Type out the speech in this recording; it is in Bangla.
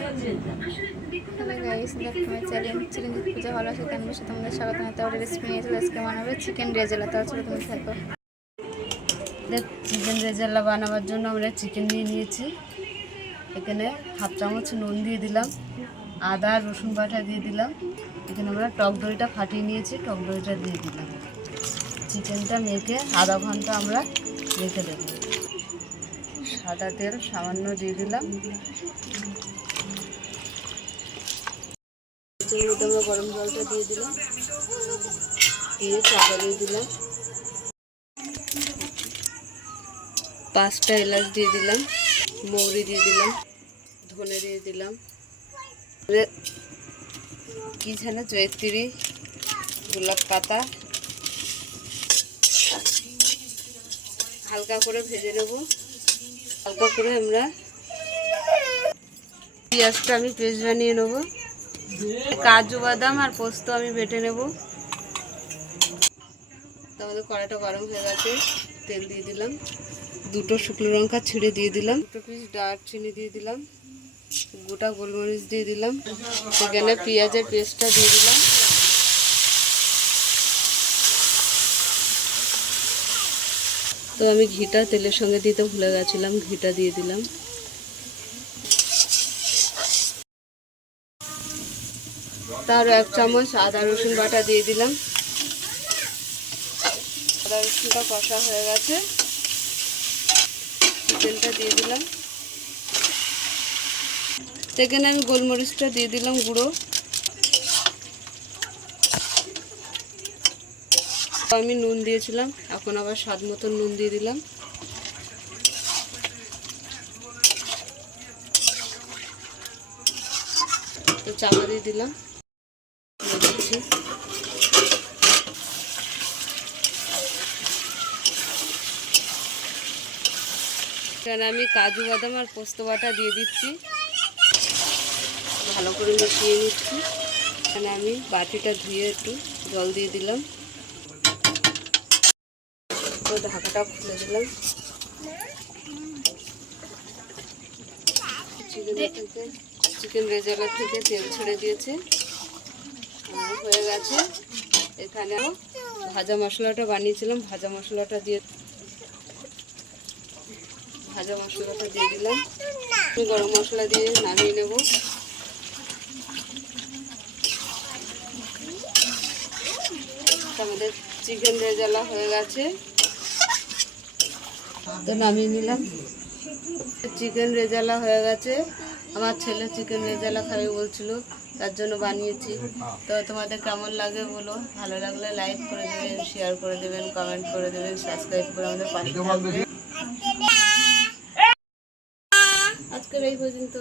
হ্যালো গাইস, দেখো আমার চিরঞ্জিত পূজা ভালো আছে কেন বসে তোমাদের স্বাগত জানাতে একটা রেসিপি নিয়ে চলে আজকে বানাবে চিকেন রেজালা। তার চলো তুমি থাকো। দেখ, চিকেন রেজালা বানাবার জন্য আমরা চিকেন নিয়ে নিয়েছি। এখানে হাফ চামচ নুন দিয়ে দিলাম, আদা রসুন বাটা দিয়ে দিলাম। এখানে আমরা টক দইটা ফাটিয়ে নিয়েছি, টক দইটা দিয়ে দিলাম। চিকেনটা মেখে আধা ঘন্টা আমরা রেখে দেবো। সাদা তেল সামান্য দিয়ে দিলাম। আমরা গরম জলটা দিয়ে দিলাম, দিয়ে চাপা দিয়ে দিলাম। 5টা এলাচ দিয়ে দিলাম, মৌরি দিয়ে দিলাম, ধনে দিয়ে দিলাম, কি যেন জয়ত্রী, গোলাপ পাতা হালকা করে ভেজে নেব। হালকা করে আমরা পেঁয়াজটা আমি পেস্ট বানিয়ে নেব। কাজু বাদাম আর পোস্ত আমি বেটে নেব। আমাদের কড়াইটা গরম হয়ে গেছে, তেল দিয়ে দিলাম, 2টো শুকনো লঙ্কা ছিঁড়ে দিয়ে দিলাম, 2 পিস দারচিনি দিয়ে দিলাম, গোটা গোলমরিচ দিয়ে দিলাম। এখানে পেঁয়াজের পেস্টটা দিয়ে দিলাম। তো আমি ঘিটা তেলের সঙ্গে দিতে ভুলে গেছিলাম, ঘিটা দিয়ে দিলাম। তার 1 চামচ আদা রসুন বাটা দিয়ে দিলাম। আদা রসুনটা কষা হয়ে গেছে, চিকেনটা দিয়ে দিলাম। সেখানে আমি গোলমরিচটা দিয়ে দিলাম গুঁড়ো। আমি নুন দিয়েছিলাম, এখন আবার স্বাদ মতো নুন দিয়ে দিলাম। তো চাপা দিয়ে দিলাম। এখানে আমি কাজু বাদাম আর পোস্ত বাটা দিয়ে দিচ্ছি, ভালো করে মিশিয়ে নিচ্ছি। এখানে আমি বাটিটা ধুয়ে একটু জল দিয়ে দিলাম, তো ঢাকাটা খুলে দিলাম। চিকেন রেজালা থেকে তেল ছেড়ে দিয়েছে, হয়ে গেছে। এখানে ভাজা মশলাটা বানিয়েছিলাম, ভাজা মশলাটা দিয়ে দিলাম। গরম মশলা দিয়ে নামিয়ে নেব। আমাদের চিকেন রেজালা হয়ে গেছে, তো নামিয়ে নিলাম। চিকেন রেজালা হয়ে গেছে। আমার ছেলে চিকেন রেজালা খাবে বলছিল, তার জন্য বানিয়েছি। তো তোমাদের কেমন লাগে বলো, ভালো লাগলে লাইক করে দেবেন, শেয়ার করে দেবেন, কমেন্ট করে দেবেন, সাবস্ক্রাইব করে আমাদের পাশে থাকবেন। আজকের এই পর্যন্ত।